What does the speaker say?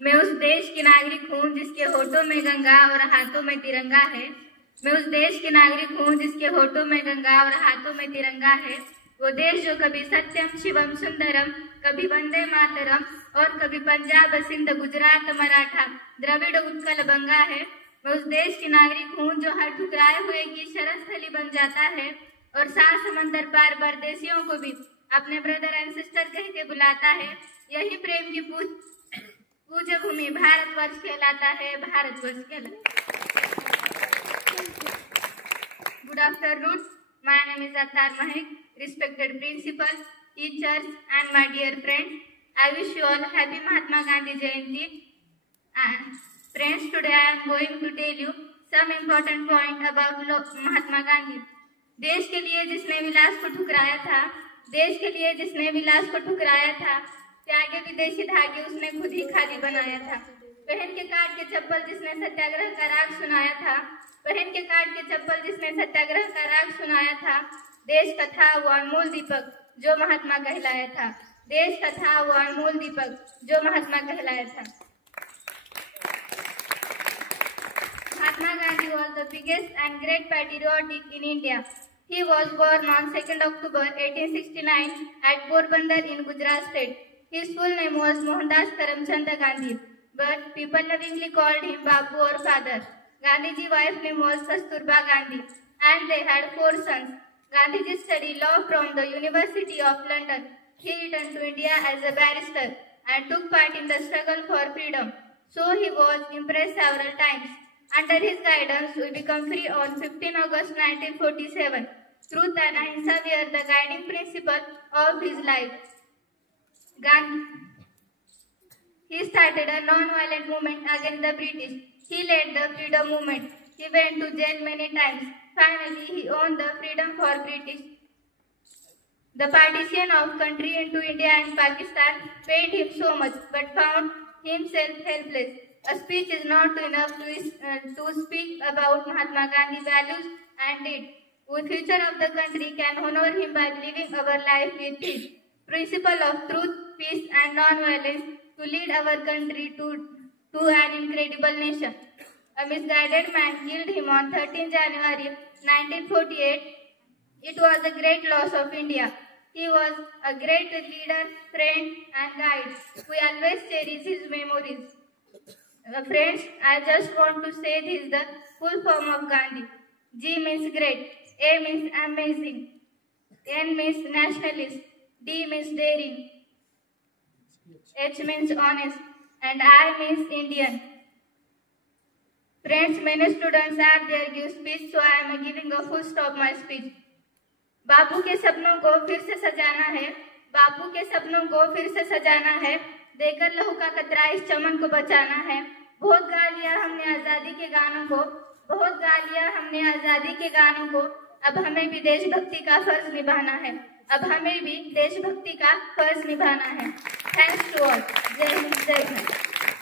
मैं उस देश की नागरिक हूँ जिसके होठों में गंगा और हाथों में तिरंगा है। मैं उस देश की नागरिक हूँ जिसके होठों में गंगा और हाथों में तिरंगा है। वो देश जो कभी सत्यम शिवम सुंदरम, कभी वंदे मातरम और कभी पंजाब सिंध गुजरात मराठा द्रविड़ उत्कल बंगा है। मैं उस देश की नागरिक हूँ जो हर ठुकराए हुए की शरस्थली बन जाता है और सात समंदर पार परदेशियों को भी अपने ब्रदर एंड सिस्टर कह के बुलाता है। यही प्रेम की पूज्य भूमि भारतवर्ष कहलाता है, भारतवर्ष कहलाता है। Good afternoon, my name is अवतार महक, respected principal, teachers and my dear friends. I wish you all happy Mahatma Gandhi Jayanti. Friends, today I am going to tell you some important point about Mahatma Gandhi. देश के लिए जिसने विलास को ठुकराया था, देश के लिए जिसने विलास को ठुकराया था, त्यागे विदेशी धागे उसने खुद ही खादी बनाया था। पहन के काट के चप्पल जिसने सत्याग्रह का राग सुनाया था, पहन के काट के चप्पल जिसने सत्याग्रह का राग सुनाया था। देश का था वो अनमोल दीपक जो महात्मा कहलाया था। देश का था वो अनमोल दीपक जो महात्मा कहलाया था। Mahatma Gandhi was the biggest and great patriotic in India. He was born on 2nd October 1869 at Porbandar in Gujarat state. His full name was Mohandas Karamchand Gandhi, but people lovingly called him Bapu or father. Gandhiji's wife name was Kasturba Gandhi, and they had 4 sons. Gandhiji studied law from the University of London. He returned to India as a barrister and took part in the struggle for freedom. So he was impressed several times. Under his guidance, we became free on 15 August 1947. Truth and ahimsa were the guiding principle of his life. He started a non-violent movement against the British. He led the freedom movement. He went to jail many times. Finally, he won the freedom for British. The partition of country into India and Pakistan pained him so much, but found himself helpless. A speech is not enough to speak about Mahatma Gandhi's values and deeds. The future of the country can honor him by living our life with his principle of truth, peace and non-violence to lead our country to an incredible nation. A misguided man killed him on 13 January 1948. It was a great loss of India. He was a great leader, friend and guide. We always cherish his memories. Friends, I just want to say this is the full form of Gandhi. G means great, A means amazing, N means nationalist, D means daring, H means honest, and I means Indian. Friends, many students are there give speech, so I am giving a full stop my speech. बापू के सपनों को फिर से सजाना है, बापू के सपनों को फिर से सजाना है, देकर लहू का कतरा इस चमन को बचाना है। बहुत गा लिया हमने आज़ादी के गानों को, बहुत गा लिया हमने आज़ादी के गानों को, अब हमें भी देशभक्ति का फर्ज निभाना है, अब हमें भी देशभक्ति का फर्ज निभाना है। Thanks to all. जय हिंद, जय भारत।